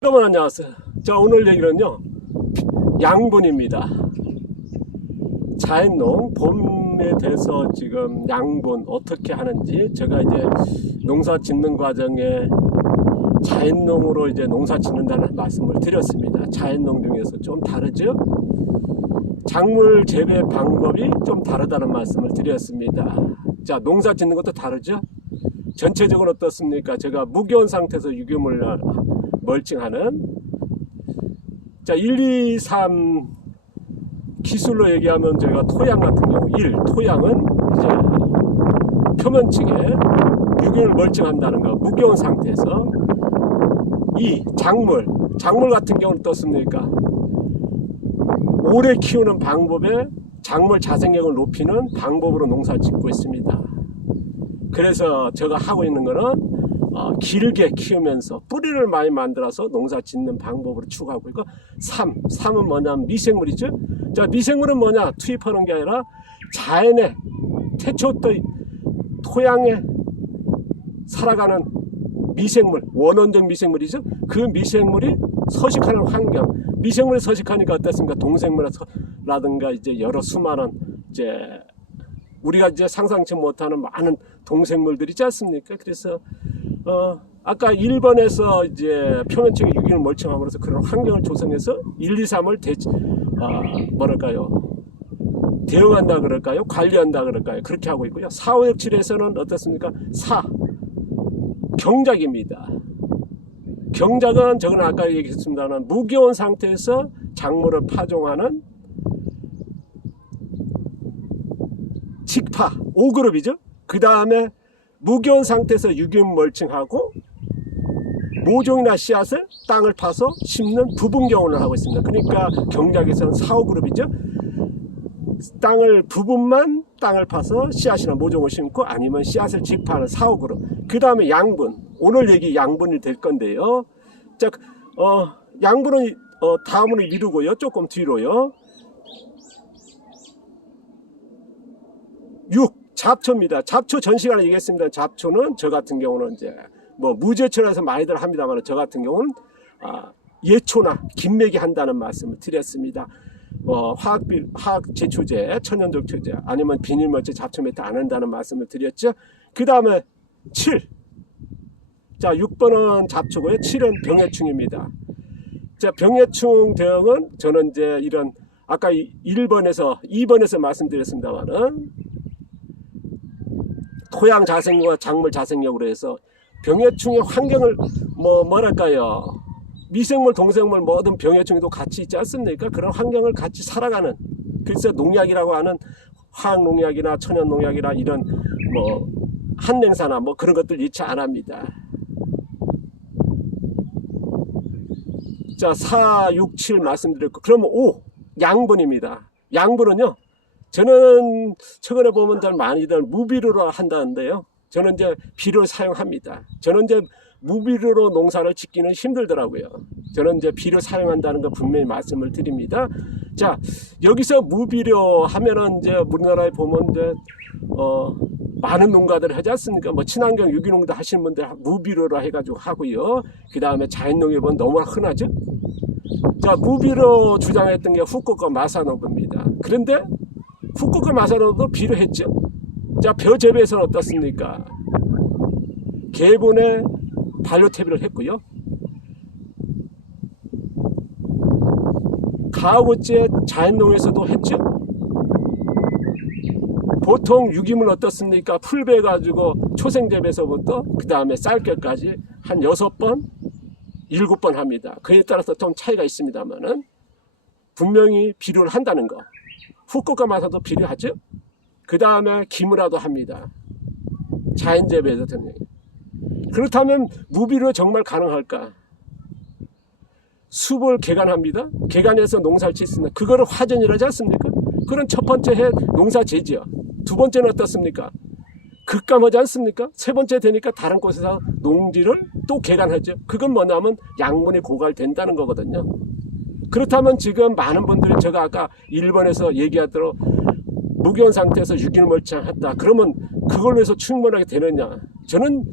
여러분 안녕하세요. 자, 오늘 얘기는요 양분입니다. 자연농 봄에 대해서 지금 양분 어떻게 하는지, 제가 이제 농사 짓는 과정에 자연농으로 이제 농사 짓는다는 말씀을 드렸습니다. 자연농 중에서 좀 다르죠. 작물 재배 방법이 좀 다르다는 말씀을 드렸습니다. 자, 농사 짓는 것도 다르죠. 전체적으로 어떻습니까? 제가 무기온 상태에서 유기물 멀칭하는, 자, 1, 2, 3 기술로 얘기하면 저희가 토양 같은 경우 1, 토양은 이제 표면층에 유기물 멀칭한다는 거, 무기온 상태에서. 2, 작물 같은 경우는 어떻습니까? 오래 키우는 방법에 작물 자생력을 높이는 방법으로 농사 짓고 있습니다. 그래서 제가 하고 있는 거는 길게 키우면서 뿌리를 많이 만들어서 농사 짓는 방법으로 추구하고 있고, 3은 뭐냐면 미생물이죠. 자, 미생물은 뭐냐? 투입하는 게 아니라 자연의 태초의 토양에 살아가는 미생물, 원원적 미생물이죠. 그 미생물이 서식하는 환경, 미생물이 서식하니까 어떻습니까? 동생물이라든가 이제 여러 수많은 이제 우리가 이제 상상치 못하는 많은 동생물들이 있지 않습니까? 그래서 아까 1번에서 이제 표면층에 유기물 멀칭함으로써 그런 환경을 조성해서 1, 2, 3을 대응한다 그럴까요? 관리한다 그럴까요? 그렇게 하고 있고요. 4, 5, 6, 7에서는 어떻습니까? 4, 경작입니다. 경작은 저는 아까 얘기했습니다만 무기온 상태에서 작물을 파종하는 직파 5그룹이죠. 그 다음에 무기온 상태에서 유기물 멀칭하고 모종이나 씨앗을 땅을 파서 심는 부분 경우를 하고 있습니다. 그러니까 경작에서는 4, 5그룹이죠. 부분만 땅을 파서 씨앗이나 모종을 심고 아니면 씨앗을 직파하는 4, 5그룹. 그 다음에 양분, 오늘 얘기 양분이 될 건데요. 자, 양분은 다음으로 미루고요. 조금 뒤로요. 6, 잡초입니다. 잡초 전 시간에 얘기했습니다. 잡초는 저 같은 경우는 이제 뭐 무제초라서 많이들 합니다만, 저 같은 경우는 예초나 김매기 한다는 말씀을 드렸습니다. 화학 제초제, 천연적초제 아니면 비닐물질 잡초 매트 안 한다는 말씀을 드렸죠. 그 다음에 7. 자, 6번은 잡초고요. 7은 병해충입니다. 자, 병해충 대응은 저는 이제 이런 아까 2번에서 말씀드렸습니다만은 토양 자생력과 작물 자생력으로 해서 병해충의 환경을 뭐랄까요, 미생물, 동생물 모든 병해충도 같이 있지 않습니까? 그런 환경을 같이 살아가는, 그래서 농약이라고 하는 화학 농약이나 천연 농약이나 이런 한냉사나 그런 것들 일치 안 합니다. 자, 4, 6, 7 말씀드렸고, 그러면 5, 양분입니다. 양분은요, 저는 최근에 보면 많이들 무비료로 한다는데요. 저는 이제 비료를 사용합니다. 저는 이제 무비료로 농사를 짓기는 힘들더라고요. 저는 이제 비료 사용한다는 거 분명히 말씀을 드립니다. 자, 여기서 무비료 하면은 이제 우리나라에 보면 이제 많은 농가들 하지 않습니까? 친환경 유기농도 하시는 분들 무비료로 해가지고 하고요. 그 다음에 자연농협은 너무나 흔하죠. 자, 무비료 주장했던 게 후쿠오카 마사노부입니다. 그런데 후쿠오카 마사노도 비료했죠. 자, 벼 재배에서는 어떻습니까? 개분의 반려태비를 했고요. 가구째 자연농에서도 했죠. 보통 유기물 어떻습니까? 풀베 가지고 초생재배에서부터 그 다음에 쌀결까지 한 6번, 7번 합니다. 그에 따라서 좀 차이가 있습니다만은 분명히 비료를 한다는 거. 후쿠오카 마사도 비료하죠. 그 다음에 기무라도 합니다. 자연재배에서 듣는. 그렇다면 무비료 정말 가능할까? 숲을 개간합니다. 개간해서 농사를 짓습니다. 그거를 화전이라지 않습니까? 그런 첫 번째 해 농사재지요. 두 번째는 어떻습니까? 급감하지 않습니까? 세 번째 되니까 다른 곳에서 농지를 또 개간하죠. 그건 뭐냐면 양분이 고갈된다는 거거든요. 그렇다면 지금 많은 분들이 제가 아까 1번에서 얘기하도록 무기온 상태에서 유기물 멀칭했다. 그러면 그걸로 해서 충분하게 되느냐? 저는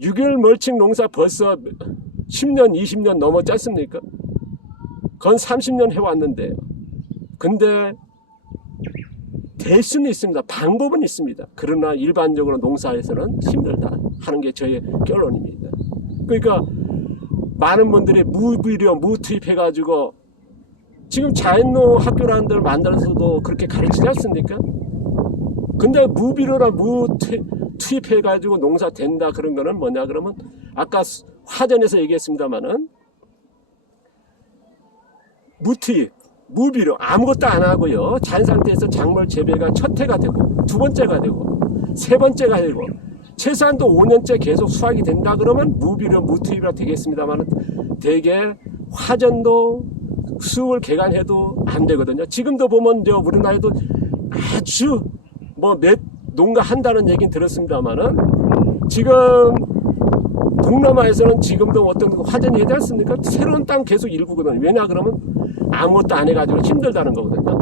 유기물 멀칭 농사 벌써 10년, 20년 넘었지 않습니까? 그건 30년 해왔는데요. 근데 될 수는 있습니다. 방법은 있습니다. 그러나 일반적으로 농사에서는 힘들다 하는 게 저의 결론입니다. 그러니까 많은 분들이 무비료, 무투입해가지고 지금 자연농 학교라는 데를 만들어서도 그렇게 가르치지 않습니까? 근데 무비료나 무투입해가지고 농사 된다 그런 거는 뭐냐 그러면 아까 화전에서 얘기했습니다마는 무투입, 무비료 아무것도 안 하고요. 자연 상태에서 작물 재배가 첫 해가 되고 두 번째가 되고 세 번째가 되고 최소한도 5년째 계속 수확이 된다 그러면 무비료, 무투입이라 되겠습니다만 대개 화전도 수업을 개간해도 안 되거든요. 지금도 보면 우리나라에도 아주 몇 농가 한다는 얘기는 들었습니다만은 지금 동남아에서는 지금도 어떤 화전이 되지 않습니까? 새로운 땅 계속 일구거든요. 왜냐 그러면 아무것도 안 해가지고 힘들다는 거거든요.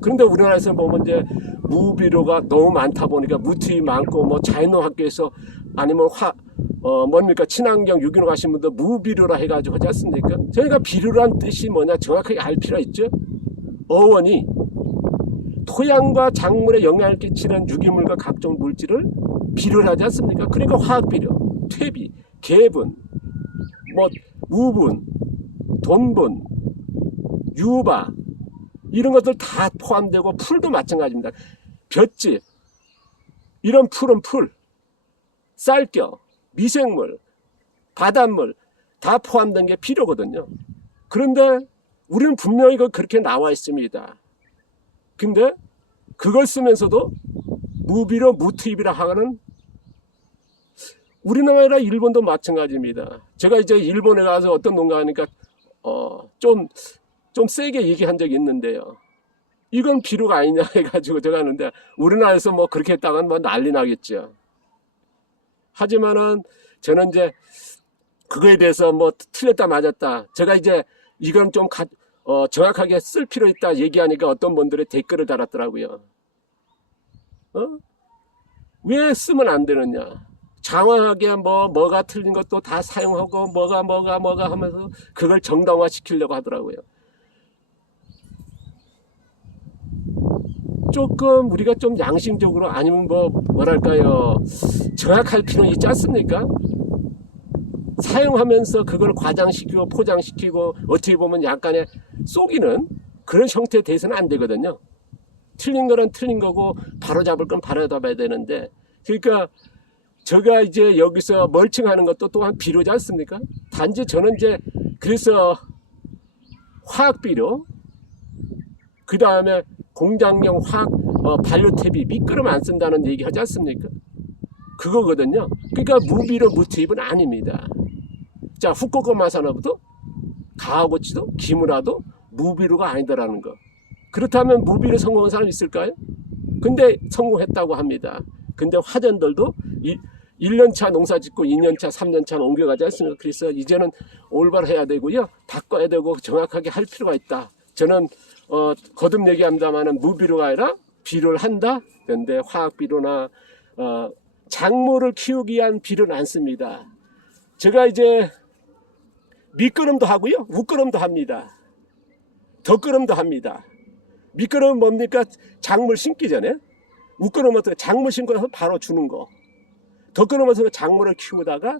그런데 우리나라에서 보면 이제 무비료가 너무 많다 보니까 무투입 많고 자연농 학교에서 아니면 뭡니까 친환경 유기농 하신 분들 무비료라 해가지고 하지 않습니까? 저희가 비료란 뜻이 뭐냐 정확하게 알 필요가 있죠. 어원이 토양과 작물에 영향을 끼치는 유기물과 각종 물질을 비료를 하지 않습니까? 그러니까 화학비료, 퇴비, 개분, 우분, 돈분, 유바 이런 것들 다 포함되고 풀도 마찬가지입니다. 볏짚 이런 풀은 풀, 쌀겨, 미생물, 바닷물 다 포함된 게 비료거든요. 그런데 우리는 분명히 그렇게 나와 있습니다. 근데 그걸 쓰면서도 무비료, 무투입이라 하는 우리나라나 일본도 마찬가지입니다. 제가 이제 일본에 가서 어떤 농가 하니까 좀 세게 얘기한 적이 있는데요. 이건 비료가 아니냐 해가지고 제가 하는데 우리나라에서 그렇게 했다간 난리 나겠죠. 하지만은 저는 이제 그거에 대해서 틀렸다 맞았다. 제가 이제 이건 좀 정확하게 쓸 필요 있다 얘기하니까 어떤 분들이 댓글을 달았더라고요. 왜 쓰면 안 되느냐. 장황하게 뭐가 틀린 것도 다 사용하고 뭐가 하면서 그걸 정당화 시키려고 하더라고요. 조금 우리가 좀 양심적으로 아니면 뭐랄까요 정확할 필요는 있지 않습니까? 사용하면서 그걸 과장시키고 포장시키고 어떻게 보면 약간의 속이는 그런 형태에 대해서는 안 되거든요. 틀린 거는 틀린 거고 바로잡을 건 바로잡아야 되는데 그러니까 제가 이제 여기서 멀칭하는 것도 또한 비료지 않습니까? 단지 저는 이제 그래서 화학비료 그 다음에 공장용 화학 바이오탭이 미끄럼 안 쓴다는 얘기 하지 않습니까? 그거거든요. 그러니까 무비료 무투입은 아닙니다. 자, 후쿠오카 산업도 가와고치도 기무라도 무비료가 아니다라는 거. 그렇다면 무비료 성공한 사람 있을까요? 근데 성공했다고 합니다. 근데 화전들도 1년차 농사 짓고 2년차 3년차 옮겨가지 않습니까? 그래서 이제는 올바로 해야 되고요. 바꿔야 되고 정확하게 할 필요가 있다. 저는 거듭 얘기합니다만 무비료가 아니라 비료를 한다. 그런데 화학비료나 작물을 키우기 위한 비료는 안 씁니다. 제가 이제 밑거름도 하고요. 웃거름도 합니다. 덧거름도 합니다. 밑거름은 뭡니까? 작물 심기 전에. 웃거름은 작물 심고 나서 바로 주는 거. 덧거름은 작물을 키우다가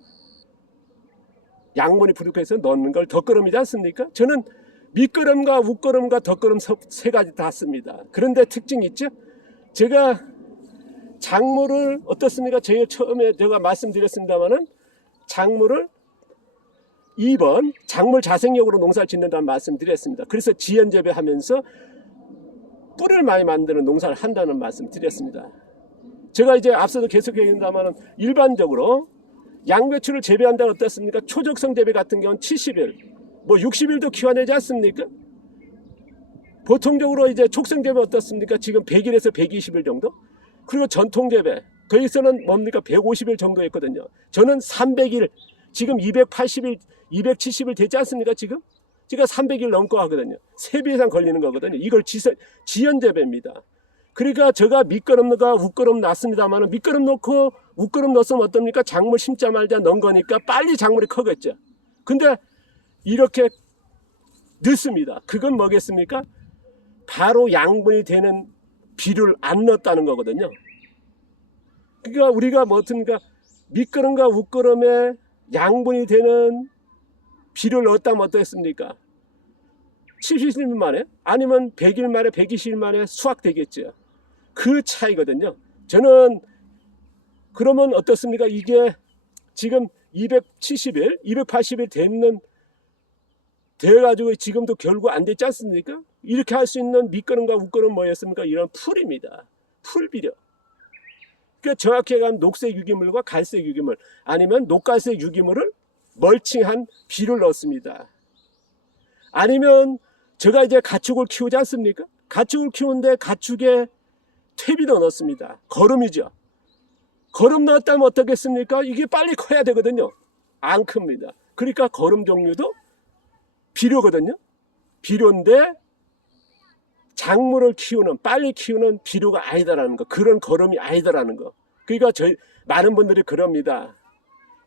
양분이 부족해서 넣는 걸 덧거름이지 않습니까? 저는 밑거름과 웃거름과 덧거름 세 가지 다 씁니다. 그런데 특징이 있죠? 제가 작물을 어떻습니까? 제가 처음에 제가 말씀드렸습니다만은 작물을 2번 작물 자생력으로 농사를 짓는다는 말씀드렸습니다. 그래서 지연재배하면서 뿌리를 많이 만드는 농사를 한다는 말씀 드렸습니다. 제가 이제 앞서도 계속 얘기했습니다만 일반적으로 양배추를 재배한다는 어떻습니까? 초적성 재배 같은 경우는 70일, 60일도 키워내지 않습니까? 보통적으로 이제 촉성 재배 어떻습니까? 지금 100일에서 120일 정도? 그리고 전통 재배 거기서는 뭡니까? 150일 정도 했거든요. 저는 300일, 지금 280일, 270일 되지 않습니까? 지금? 제가 300일 넘고 하거든요. 3배 이상 걸리는 거거든요. 이걸 지연 재배입니다. 그러니까 제가 밑거름과 웃거름 놨습니다만 밑거름 넣고 웃거름 넣었으면 어떻습니까? 작물 심자마자 넣은 거니까 빨리 작물이 크겠죠. 근데 이렇게 넣습니다. 그건 뭐겠습니까? 바로 양분이 되는 비료를 안 넣었다는 거거든요. 그러니까 우리가 뭐 어떻습니까? 밑거름과 윗거름에 양분이 되는 비료를 넣었다면 어떻겠습니까? 70일 만에 아니면 100일 만에 120일 만에 수확되겠죠. 그 차이거든요. 저는 그러면 어떻습니까? 이게 지금 270일, 280일 됐는 돼가지고 지금도 결국 안 됐지 않습니까? 이렇게 할 수 있는 밑거름과 윗거름 뭐였습니까? 이런 풀입니다. 풀비료. 그러니까 정확히 얘기하면 녹색 유기물과 갈색 유기물 아니면 녹갈색 유기물을 멀칭한 비료를 넣습니다. 아니면 제가 이제 가축을 키우지 않습니까? 가축을 키우는데 가축에 퇴비도 넣습니다. 거름이죠. 거름 넣었다면 어떻겠습니까? 이게 빨리 커야 되거든요. 안 큽니다. 그러니까 거름 종류도 비료거든요. 비료인데 작물을 키우는 빨리 키우는 비료가 아니다라는 거. 그런 거름이 아니다라는 거. 그러니까 많은 분들이 그럽니다.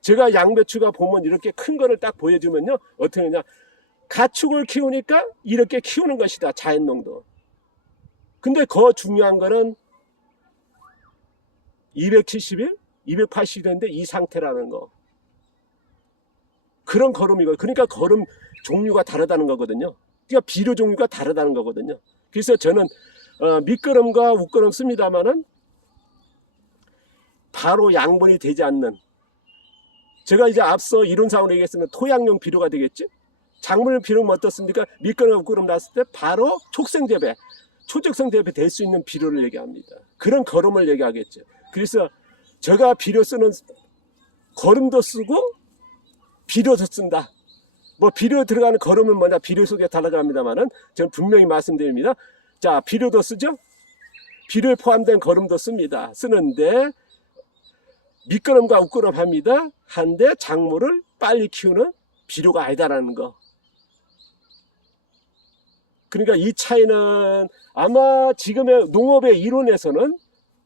제가 양배추가 보면 이렇게 큰 거를 딱 보여주면요. 어떻게 하냐. 가축을 키우니까 이렇게 키우는 것이다. 자연농도. 근데 더 중요한 거는 270일, 280일 됐는데 이 상태라는 거. 그런 거름이고, 그러니까 거름 종류가 다르다는 거거든요. 그러니까 비료 종류가 다르다는 거거든요. 그래서 저는 밑거름과 윗거름 씁니다만은 바로 양분이 되지 않는, 제가 이제 앞서 이론상으로 얘기했으면 토양용 비료가 되겠지. 작물 비료는 어떻습니까? 밑거름 윗거름 났을 때 바로 촉생재배, 초적성재배 될 수 있는 비료를 얘기합니다. 그런 거름을 얘기하겠죠. 그래서 제가 비료 쓰는 거름도 쓰고 비료도 쓴다. 뭐 비료 들어가는 거름은 뭐냐, 비료 속에 달라갑니다만은 저는 분명히 말씀드립니다. 자, 비료도 쓰죠. 비료에 포함된 거름도 씁니다. 쓰는데 밑거름과 윗거름 합니다. 한데 작물을 빨리 키우는 비료가 아니다라는 거. 그러니까 이 차이는 아마 지금의 농업의 이론에서는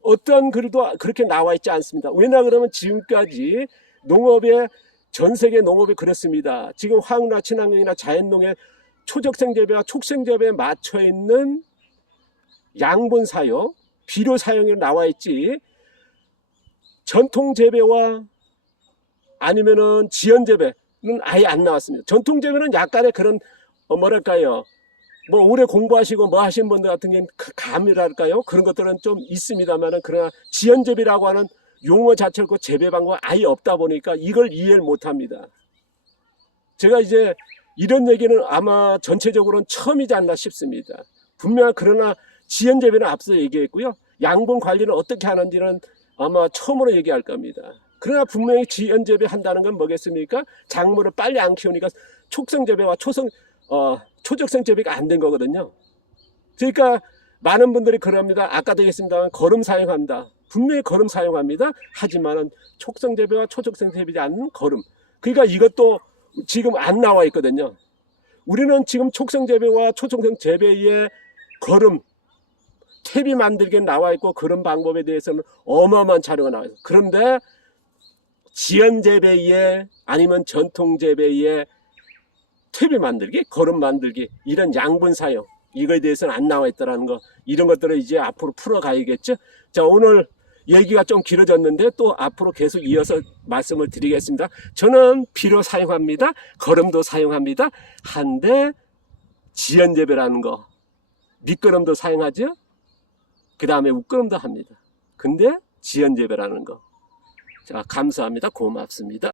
어떤 글도 그렇게 나와 있지 않습니다. 왜냐 그러면 지금까지 농업의 전 세계 농업이 그렇습니다. 지금 화학이나 친환경이나 자연농의 초적생 재배와 촉생 재배에 맞춰 있는 양분 사용, 비료 사용이 나와 있지. 전통 재배와 아니면은 지연 재배는 아예 안 나왔습니다. 전통 재배는 약간의 그런 뭐랄까요? 뭐 오래 공부하시고 뭐 하신 분들 같은 경우는 감이랄까요? 그런 것들은 좀 있습니다만은, 그러나 지연 재배라고 하는 용어 자체를 그 재배 방법이 아예 없다 보니까 이걸 이해를 못합니다. 제가 이제 이런 얘기는 아마 전체적으로는 처음이지 않나 싶습니다. 분명 그러나 지연 재배는 앞서 얘기했고요. 양분 관리는 어떻게 하는지는 아마 처음으로 얘기할 겁니다. 그러나 분명히 지연 재배 한다는 건 뭐겠습니까? 작물을 빨리 안 키우니까 촉성 재배와 초적생 재배가 안 된 거거든요. 그러니까 많은 분들이 그럽니다. 아까도 얘기했습니다만 거름 사용한다. 분명히 거름 사용합니다. 하지만은 촉성 재배와 초적생 재배지 않는 거름. 그러니까 이것도 지금 안 나와 있거든요. 우리는 지금 촉성 재배와 초적생 재배의 거름, 퇴비 만들기에 나와 있고 그런 방법에 대해서는 어마어마한 자료가 나와 있어요. 그런데 지연 재배에 아니면 전통 재배에 퇴비 만들기, 거름 만들기, 이런 양분 사용, 이거에 대해서는 안 나와 있다는 거, 이런 것들을 이제 앞으로 풀어가야겠죠. 자, 오늘 얘기가 좀 길어졌는데 또 앞으로 계속 이어서 말씀을 드리겠습니다. 저는 비료 사용합니다. 거름도 사용합니다. 한데 지연 재배라는 거, 밑거름도 사용하죠. 그 다음에 윗거름도 합니다. 근데 지연 재배라는 거. 자, 감사합니다. 고맙습니다.